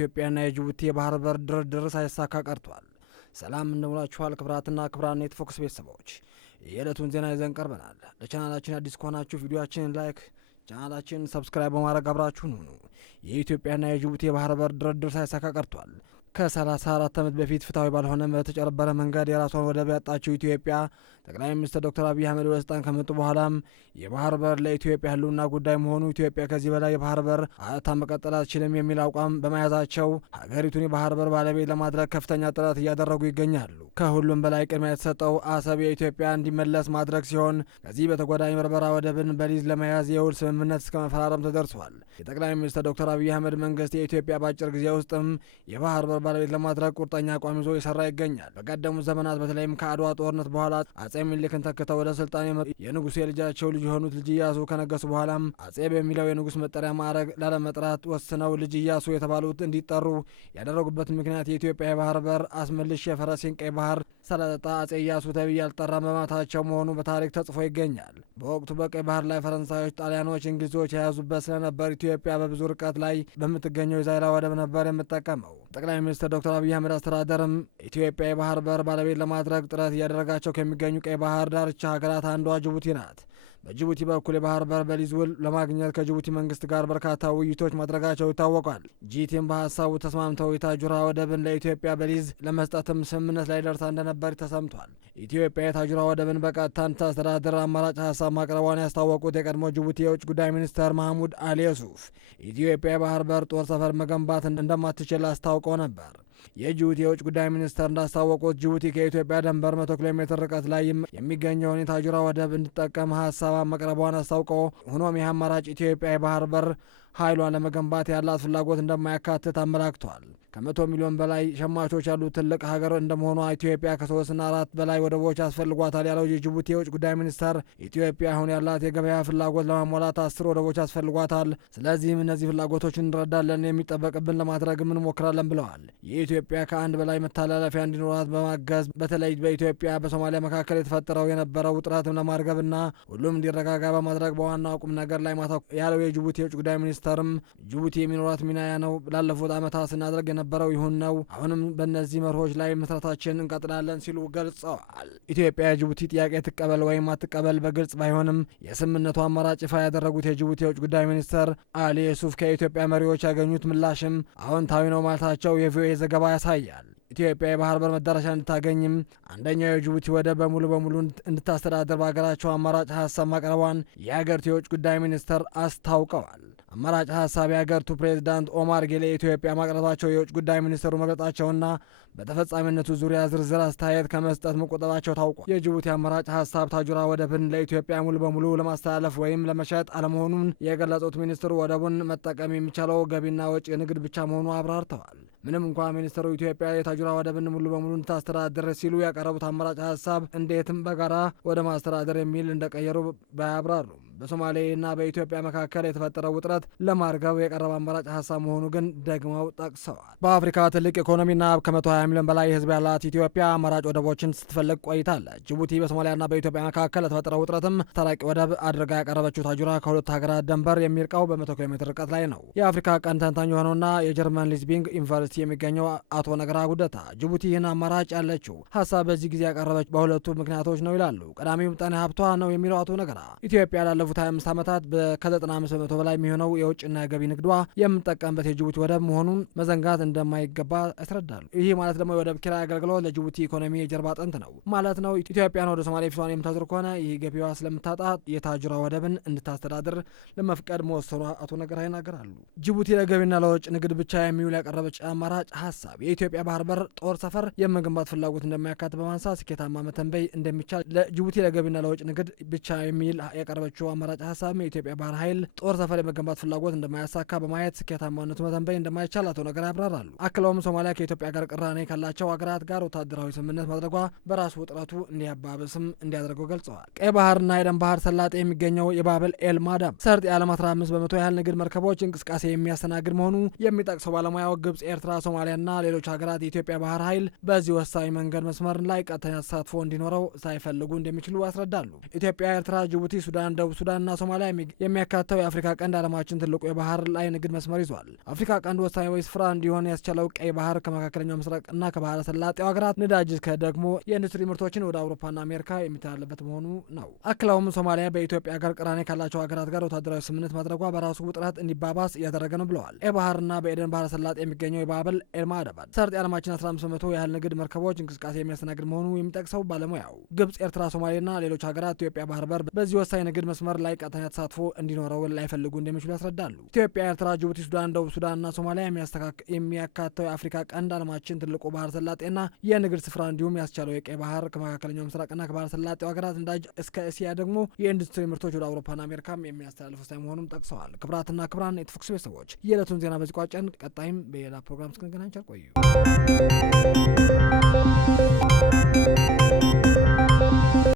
የኢትዮጵያና የጅቡቲ የባህር በር ድርድር ሳይሳካ ቀርቷል። ሰላም እንደምላችኋል ክብራትና ክብራን የፎክስ ቤተሰቦች የዕለቱን ዜና ይዘን ቀርበናል። ለቻናላችን አዲስ ከሆናችሁ ቪዲዮአችንን ላይክ፣ ቻናላችን ሰብስክራይብ በማድረግ አብራችሁን ሁኑ። የኢትዮጵያና የጅቡቲ የባህር በር ድርድር ሳይሳካ ቀርቷል። ከ34 ዓመት በፊት ፍትሐዊ ባልሆነ በተጨረበረ መንገድ የራሷን ወደብ ያጣችው ኢትዮጵያ ጠቅላይ ሚኒስትር ዶክተር አብይ አህመድ ወደ ስልጣን ከመጡ በኋላም የባህር በር ለኢትዮጵያ ህልውና ጉዳይ መሆኑ ኢትዮጵያ ከዚህ በላይ የባህር በር አታ መቀጠል አትችልም የሚል አቋም በመያዛቸው ሀገሪቱን የባህር በር ባለቤት ለማድረግ ከፍተኛ ጥረት እያደረጉ ይገኛሉ። ከሁሉም በላይ ቅድሚያ የተሰጠው አሰብ የኢትዮጵያ እንዲመለስ ማድረግ ሲሆን ከዚህ በተጓዳኝ በርበራ ወደብን በሊዝ ለመያዝ የውል ስምምነት እስከ መፈራረም ተደርሷል። የጠቅላይ ሚኒስትር ዶክተር አብይ አህመድ መንግስት የኢትዮጵያ በአጭር ጊዜ ውስጥም የባህር በር ባለቤት ለማድረግ ቁርጠኛ አቋም ይዞ ይሰራ ይገኛል። በቀደሙት ዘመናት በተለይም ከአድዋ ጦርነት በኋላ አጼ ሚኒሊክን ተክተው ወደ ስልጣን የንጉሱ የልጃቸው ልጅ የሆኑት ልጅ ኢያሱ ከነገሱ በኋላም አጼ በሚለው የንጉስ መጠሪያ ማዕረግ ላለመጥራት ወስነው ልጅ ኢያሱ የተባሉት እንዲጠሩ ያደረጉበት ምክንያት የኢትዮጵያ የባህር በር አስመልሽ የፈረሴን ቀይ ባህር ሰላጣ አጼ ኢያሱ ተብዬ ያልጠራ በማታቸው መሆኑ በታሪክ ተጽፎ ይገኛል። በወቅቱ በቀይ ባህር ላይ ፈረንሳዮች፣ ጣሊያኖች፣ እንግሊዞች የያዙበት ስለነበር ኢትዮጵያ በብዙ ርቀት ላይ በምትገኘው የዛይላ ወደብ ነበር የምትጠቀመው። ጠቅላይ ሚኒስትር ዶክተር አብይ አህመድ አስተዳደርም ኢትዮጵያ የባህር በር ባለቤት ለማድረግ ጥረት እያደረጋቸው ከሚገኙ ቀይ ባህር ዳርቻ ሀገራት አንዷ ጅቡቲ ናት። በጅቡቲ በኩል የባህር በር በሊዝ ውል ለማግኘት ከጅቡቲ መንግስት ጋር በርካታ ውይይቶች ማድረጋቸው ይታወቃል። ጂቲም በሀሳቡ ተስማምተው የታጁራ ወደብን ለኢትዮጵያ በሊዝ ለመስጠትም ስምምነት ላይ ደርሳ እንደነበር ተሰምቷል። ኢትዮጵያ የታጁራ ወደብን በቀጥታ እንድታስተዳድር አማራጭ ሀሳብ ማቅረቧን ያስታወቁት የቀድሞ ጅቡቲ የውጭ ጉዳይ ሚኒስተር መሐሙድ አሊ ዩሱፍ ኢትዮጵያ የባህር በር ጦር ሰፈር መገንባት እንደማትችል አስታውቀው ነበር። የጅቡቲ የውጭ ጉዳይ ሚኒስተር እንዳስታወቁት ጅቡቲ ከኢትዮጵያ ድንበር 100 ኪሎ ሜትር ርቀት ላይ የሚገኘውን የታጁራ ወደብ እንዲጠቀም ሀሳብ መቅረቧን አስታውቀው ሆኖም ይህ አማራጭ ኢትዮጵያ የባህር በር ኃይሏን ለመገንባት ያላት ፍላጎት እንደማያካትት አመላክቷል። ከ100 ሚሊዮን በላይ ሸማቾች ያሉት ትልቅ ሀገር እንደመሆኗ ኢትዮጵያ ከ3ና 4 በላይ ወደቦች ያስፈልጓታል ያለው የጅቡቲ የውጭ ጉዳይ ሚኒስተር ኢትዮጵያ አሁን ያላት የገበያ ፍላጎት ለማሟላት 10 ወደቦች ያስፈልጓታል። ስለዚህም እነዚህ ፍላጎቶችን እንረዳለን፣ የሚጠበቅብን ለማድረግም እንሞክራለን ብለዋል። የኢትዮጵያ ከአንድ በላይ መተላለፊያ እንዲኖራት በማገዝ በተለይ በኢትዮጵያ በሶማሊያ መካከል የተፈጠረው የነበረው ውጥረትም ለማርገብና ሁሉም እንዲረጋጋ በማድረግ በዋናው ቁም ነገር ላይ ያለው የጅቡቲ የውጭ ጉዳይ ሚኒስተርም ጅቡቲ የሚኖራት ሚና ነው ላለፉት ዓመታት ስናደርግ የነበረው ይሁን ነው። አሁንም በእነዚህ መርሆች ላይ መስራታችን እንቀጥላለን ሲሉ ገልጸዋል። ኢትዮጵያ የጅቡቲ ጥያቄ ትቀበል ወይም አትቀበል በግልጽ ባይሆንም የስምምነቱ አማራጭ ይፋ ያደረጉት የጅቡቲ የውጭ ጉዳይ ሚኒስተር አሊ ዩሱፍ ከኢትዮጵያ መሪዎች ያገኙት ምላሽም አዎንታዊ ነው ማለታቸው የቪኦኤ ዘገባ ያሳያል። ኢትዮጵያ የባህር በር መዳረሻ እንድታገኝም አንደኛው የጅቡቲ ወደብ በሙሉ በሙሉ እንድታስተዳደር በሀገራቸው አማራጭ ሀሳብ ማቅረቧን የሀገሪቱ የውጭ ጉዳይ ሚኒስተር አስታውቀዋል። አማራጭ ሀሳብ የሀገሪቱ ፕሬዚዳንት ኦማር ጌሌ ኢትዮጵያ ማቅረባቸው የውጭ ጉዳይ ሚኒስተሩ መግለጻቸውና በተፈጻሚነቱ ዙሪያ ዝርዝር አስተያየት ከመስጠት መቆጠባቸው ታውቋል። የጅቡቲ አማራጭ ሀሳብ ታጁራ ወደብን ለኢትዮጵያ ሙሉ በሙሉ ለማስተላለፍ ወይም ለመሸጥ አለመሆኑን የገለጹት ሚኒስትሩ ወደቡን መጠቀም የሚቻለው ገቢና ወጪ ንግድ ብቻ መሆኑ አብራርተዋል። ምንም እንኳ ሚኒስትሩ ኢትዮጵያ የታጁራ ወደብን ሙሉ በሙሉ እንድታስተዳድር ሲሉ ያቀረቡት አማራጭ ሀሳብ እንዴትም በጋራ ወደ ማስተዳደር የሚል እንደቀየሩ ባያብራሩም በሶማሌና በኢትዮጵያ መካከል የተፈጠረው ውጥረት ለማርገብ የቀረበ አማራጭ ሀሳብ መሆኑ ግን ደግመው ጠቅሰዋል። በአፍሪካ ትልቅ ኢኮኖሚና ከ120 ሚሊዮን በላይ ሕዝብ ያላት ኢትዮጵያ አማራጭ ወደቦችን ስትፈልግ ቆይታለች። ጅቡቲ በሶማሊያና በኢትዮጵያ መካከል የተፈጠረው ውጥረትም ታላቂ ወደብ አድርጋ ያቀረበችው ታጁራ ከሁለት ሀገራት ድንበር የሚርቀው በ100 ኪሎ ሜትር ርቀት ላይ ነው። የአፍሪካ ቀንድ ተንታኝ የሆነውና የጀርመን ሊዝቢንግ ዩኒቨርሲቲ የሚገኘው አቶ ነገራ ጉደታ ጅቡቲ ይህን አማራጭ ያለችው ሀሳብ በዚህ ጊዜ ያቀረበች በሁለቱ ምክንያቶች ነው ይላሉ። ቀዳሚው ምጣኔ ሀብቷ ነው የሚለው አቶ ነገራ ኢትዮጵያ ላለፉት 25 ዓመታት ከ95 በመቶ በላይ የሚሆነው የውጭና የገቢ ንግዷ የምጠቀምበት የጅቡቲ ወደብ መሆኑን መዘንጋት እንደማይገባ ያስረዳሉ። ይህ ማለት ደግሞ የወደብ ኪራይ አገልግሎት ለጅቡቲ ኢኮኖሚ የጀርባ አጥንት ነው ማለት ነው። ኢትዮጵያን ወደ ሶማሌ ፊቷን የምታዞር ከሆነ ይህ ገቢዋ ስለምታጣ የታጁራ ወደብን እንድታስተዳድር ለመፍቀድ መወሰኗ አቶ ነገራ ይናገራሉ። ጅቡቲ ለገቢና ለውጭ ንግድ ብቻ የሚውል ያቀረበች አማራጭ ሀሳብ የኢትዮጵያ ባህር በር ጦር ሰፈር የመገንባት ፍላጎት እንደማያካትት በማንሳት ስኬታማ መተንበይ እንደሚቻል ለጅቡቲ ለገቢና ለውጭ ንግድ ብቻ የሚል ያቀረበችው አማራጭ ሀሳብ የኢትዮጵያ ባህር ኃይል ጦር ሰፈር የመገንባት ፍላጎት እንደማያሳካ በማየት ስኬታማነቱ መተንበይ እንደማይቻል አቶ ነገር ያብራራሉ። አክለውም ሶማሊያ ከኢትዮጵያ ጋር ቅራኔ ካላቸው ሀገራት ጋር ወታደራዊ ስምምነት ማድረጓ በራሱ ውጥረቱ እንዲያባብስም እንዲያደርገው ገልጸዋል። ቀይ ባህርና የደን ባህር ሰላጤ የሚገኘው የባብል ኤል ማዳብ ሰርጥ የዓለም 15 በመቶ ያህል ንግድ መርከቦች እንቅስቃሴ የሚያስተናግድ መሆኑ የሚጠቅሰው ባለሙያው ግብጽ፣ ኤርትራ፣ ሶማሊያና ሌሎች ሀገራት የኢትዮጵያ ባህር ኃይል በዚህ ወሳኝ መንገድ መስመር ላይ ቀጥተኛ ተሳትፎ እንዲኖረው ሳይፈልጉ እንደሚችሉ ያስረዳሉ። ኢትዮጵያ፣ ኤርትራ፣ ጅቡቲ፣ ሱዳን፣ ደቡብ ሱዳን ሱዳንና ሶማሊያ የሚያካትተው የአፍሪካ ቀንድ ዓለማችን ትልቁ የባህር ላይ ንግድ መስመር ይዟል። አፍሪካ ቀንድ ወሳኝ ስፍራ እንዲሆን ያስቻለው ቀይ ባህር ከመካከለኛው ምስራቅ እና ከባህረ ሰላጤው ሀገራት ነዳጅ ደግሞ የኢንዱስትሪ ምርቶችን ወደ አውሮፓና አሜሪካ የሚተላለፍበት መሆኑ ነው። አክለውም ሶማሊያ በኢትዮጵያ ጋር ቅራኔ ካላቸው ሀገራት ጋር ወታደራዊ ስምምነት ማድረጓ በራሱ ውጥረት እንዲባባስ እያደረገ ነው ብለዋል። ቀይ ባህርና በኤደን ባህረ ሰላጤ የሚገኘው የባበል ኤልማዳባድ ሰርጥ የዓለማችን 15% ያህል ንግድ መርከቦች እንቅስቃሴ የሚያስተናግድ መሆኑ የሚጠቅሰው ባለሙያው ግብጽ፣ ኤርትራ፣ ሶማሌና ሌሎች ሀገራት ኢትዮጵያ ባህር በር በዚህ ወሳኝ ንግድ መስመር ላይ ቀጥተኛ ተሳትፎ እንዲኖረው ላይፈልጉ እንደሚችሉ ያስረዳሉ። ኢትዮጵያ፣ ኤርትራ፣ ጅቡቲ፣ ሱዳን፣ ደቡብ ሱዳንና ሶማሊያ የሚያካተው የአፍሪካ ቀንድ ዓለማችን ትልቁ ባህረ ሰላጤና የንግድ ስፍራ እንዲሁም ያስቻለው የቀይ ባህር ከመካከለኛው ምስራቅና ከባህረ ሰላጤው ሀገራት ነዳጅ እስከ እስያ ደግሞ የኢንዱስትሪ ምርቶች ወደ አውሮፓና አሜሪካም የሚያስተላልፍ ወሳኝ መሆኑም ጠቅሰዋል። ክቡራትና ክቡራን የኢትዮፎክስ ቤተሰቦች የዕለቱን ዜና በዚህ ቋጨን። ቀጣይም በሌላ ፕሮግራም እስክንገናኝ ቸር ቆዩ።